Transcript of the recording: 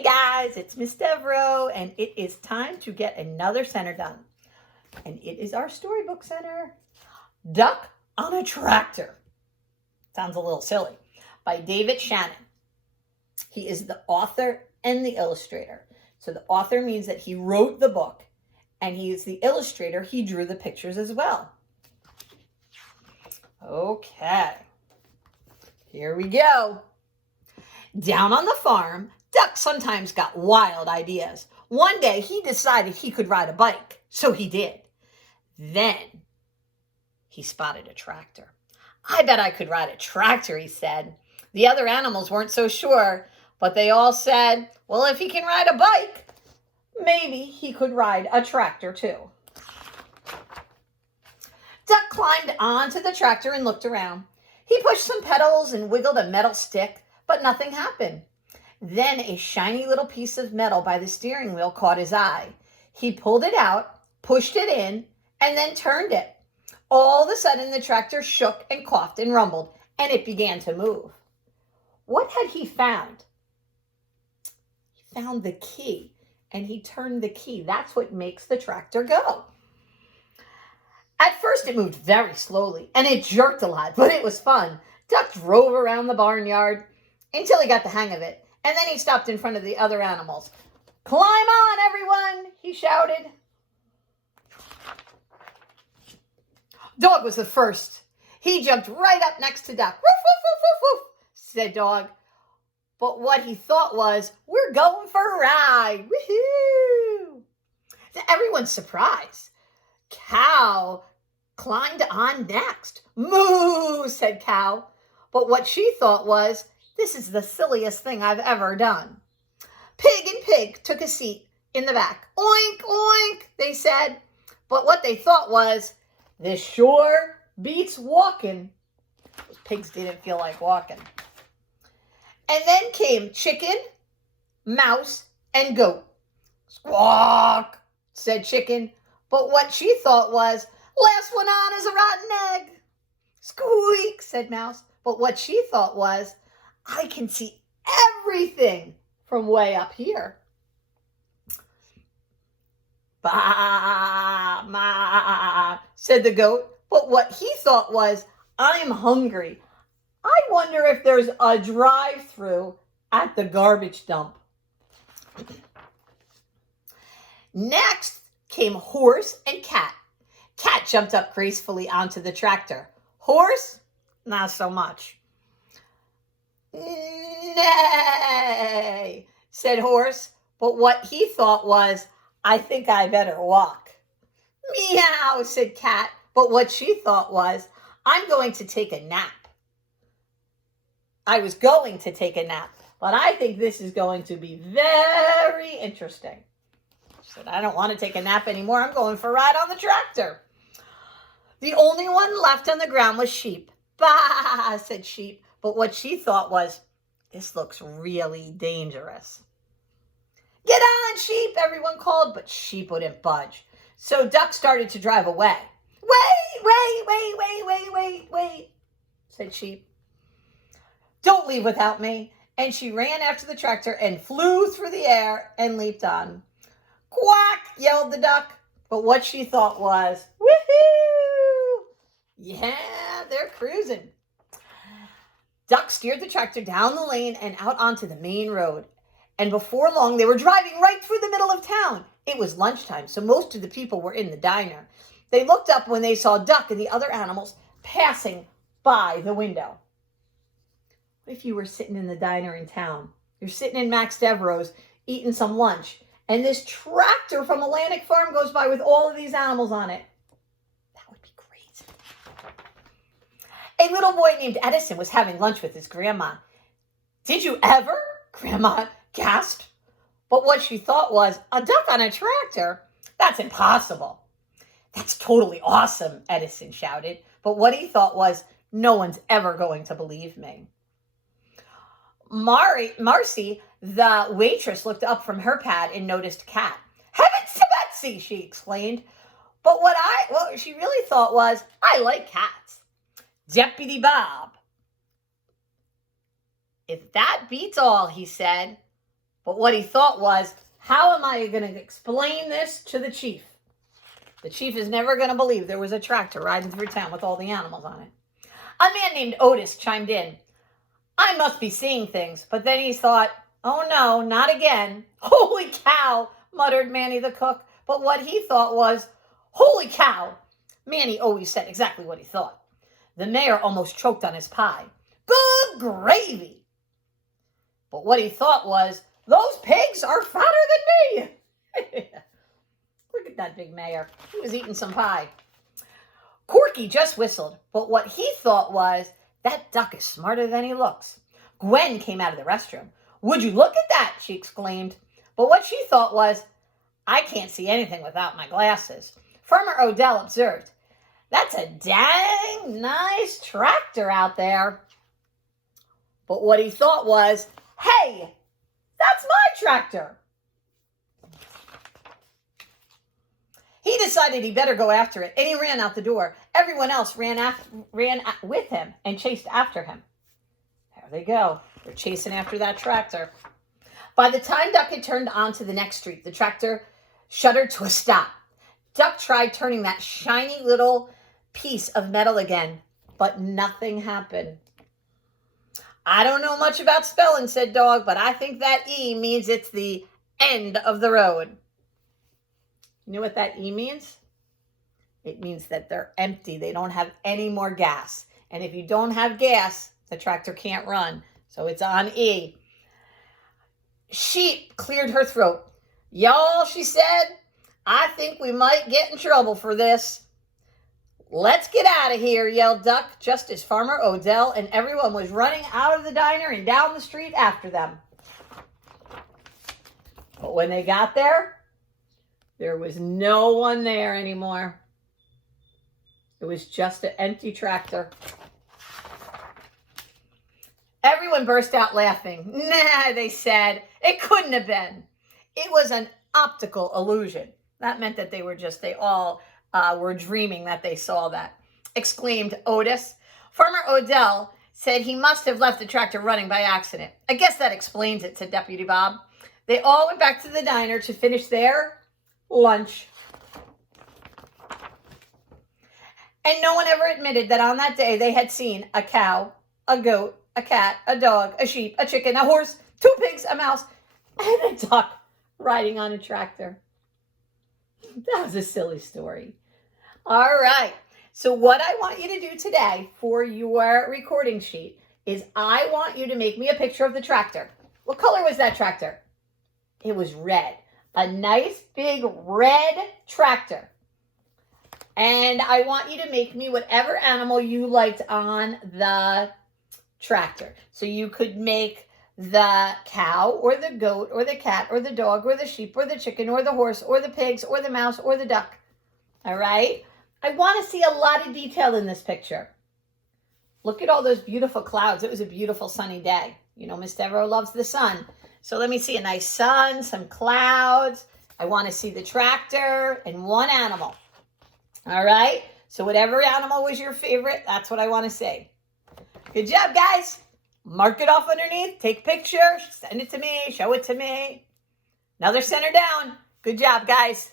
Hey guys, it's Miss Devereaux, and it is time to get another center done. And it is our storybook center, Duck on a Tractor. Sounds a little silly. By David Shannon. He is the author and the illustrator. So the author means that he wrote the book, and he is the illustrator. He drew the pictures as well. Okay, here we go. Down on the farm, Duck sometimes got wild ideas. One day he decided he could ride a bike, so he did. Then he spotted a tractor. I bet I could ride a tractor, he said. The other animals weren't so sure, but they all said, well, if he can ride a bike, maybe he could ride a tractor too. Duck climbed onto the tractor and looked around. He pushed some pedals and wiggled a metal stick, but nothing happened. Then a shiny little piece of metal by the steering wheel caught his eye. He pulled it out, pushed it in, and then turned it. All of a sudden, the tractor shook and coughed and rumbled, and it began to move. What had he found? He found the key, and he turned the key. That's what makes the tractor go. At first, it moved very slowly, and it jerked a lot, but it was fun. Duck drove around the barnyard until he got the hang of it, and then he stopped in front of the other animals. Climb on, everyone, he shouted. Dog was the first. He jumped right up next to Duck. Woof, woof, woof, woof, woof, said Dog. But what he thought was, we're going for a ride. Woohoo! To everyone's surprise, Cow climbed on next. Moo, said Cow. But what she thought was, this is the silliest thing I've ever done. Pig and Pig took a seat in the back. Oink, oink, they said. But what they thought was, this sure beats walking. Those pigs didn't feel like walking. And then came Chicken, Mouse, and Goat. Squawk, said Chicken. But what she thought was, last one on is a rotten egg. Squeak, said Mouse. But what she thought was, I can see everything from way up here. Ba, ma, said the Goat. But what he thought was, I'm hungry. I wonder if there's a drive-through at the garbage dump. Next came Horse and Cat. Cat jumped up gracefully onto the tractor. Horse, not so much. Nay, said Horse, but what he thought was, I think I better walk. Meow, said Cat, but what she thought was, I'm going to take a nap. I was going to take a nap, but I think this is going to be very interesting. She said, I don't want to take a nap anymore. I'm going for a ride on the tractor. The only one left on the ground was Sheep. Bah, said Sheep, but what she thought was, this looks really dangerous. Get on, Sheep, everyone called, but Sheep wouldn't budge. So Duck started to drive away. Wait, said Sheep. Don't leave without me. And she ran after the tractor and flew through the air and leaped on. Quack, yelled the Duck, but what she thought was, woohoo! Yeah, they're cruising. Duck steered the tractor down the lane and out onto the main road. And before long, they were driving right through the middle of town. It was lunchtime, so most of the people were in the diner. They looked up when they saw Duck and the other animals passing by the window. What if you were sitting in the diner in town? You're sitting in Max Devereaux's eating some lunch, and this tractor from Atlantic Farm goes by with all of these animals on it. That would be great. A little boy named Edison was having lunch with his grandma. Did you ever? Grandma gasped. But what she thought was, a duck on a tractor? That's impossible. That's totally awesome, Edison shouted. But what he thought was, no one's ever going to believe me. Marcy, the waitress, looked up from her pad and noticed Cat. Heavens to Betsy, she exclaimed. But what she really thought was, I like cats. Deputy Bob. If that beats all, he said. But what he thought was, how am I going to explain this to the chief? The chief is never going to believe there was a tractor riding through town with all the animals on it. A man named Otis chimed in. I must be seeing things. But then he thought, oh no, not again. Holy cow, muttered Manny the cook. But what he thought was, holy cow. Manny always said exactly what he thought. The mayor almost choked on his pie. Good gravy. But what he thought was, those pigs are fatter than me. Look at that big mayor. He was eating some pie. Corky just whistled, but what he thought was, that duck is smarter than he looks. Gwen came out of the restroom. Would you look at that? She exclaimed. But what she thought was, I can't see anything without my glasses. Farmer Odell observed, that's a dang nice tractor out there. But what he thought was, hey, that's my tractor. He decided he better go after it, and he ran out the door. Everyone else ran with him and chased after him. There they go. They're chasing after that tractor. By the time Duck had turned onto the next street, the tractor shuddered to a stop. Duck tried turning that shiny little piece of metal again, but nothing happened. I don't know much about spelling, said Dog, but I think that E means it's the end of the road. You know what that E means? It means that they're empty. They don't have any more gas. And if you don't have gas, the tractor can't run. So it's on E. Sheep cleared her throat. Y'all, she said, I think we might get in trouble for this. Let's get out of here, yelled Duck, just as Farmer Odell and everyone was running out of the diner and down the street after them. But when they got there was no one there anymore. It was just an empty tractor. Everyone burst out laughing. Nah, they said. It couldn't have been. It was an optical illusion. That meant that they all were dreaming that they saw that, exclaimed Otis. Farmer Odell said he must have left the tractor running by accident. I guess that explains it, said Deputy Bob. They all went back to the diner to finish their lunch. And no one ever admitted that on that day they had seen a cow, a goat, a cat, a dog, a sheep, a chicken, a horse, 2 pigs, a mouse, and a duck riding on a tractor. That was a silly story. All right. So what I want you to do today for your recording sheet is I want you to make me a picture of the tractor. What color was that tractor? It was red. A nice big red tractor. And I want you to make me whatever animal you liked on the tractor. So you could make the cow or the goat or the cat or the dog or the sheep or the chicken or the horse or the pigs or the mouse or the duck. All right? I want to see a lot of detail in this picture. Look at all those beautiful clouds. It was a beautiful sunny day. You know, Miss Devereaux loves the sun. So let me see a nice sun, some clouds. I want to see the tractor and one animal. All right? So whatever animal was your favorite, that's what I want to see. Good job, guys. Mark it off underneath. Take a picture. Send it to me. Show it to me. Another center down. Good job, guys.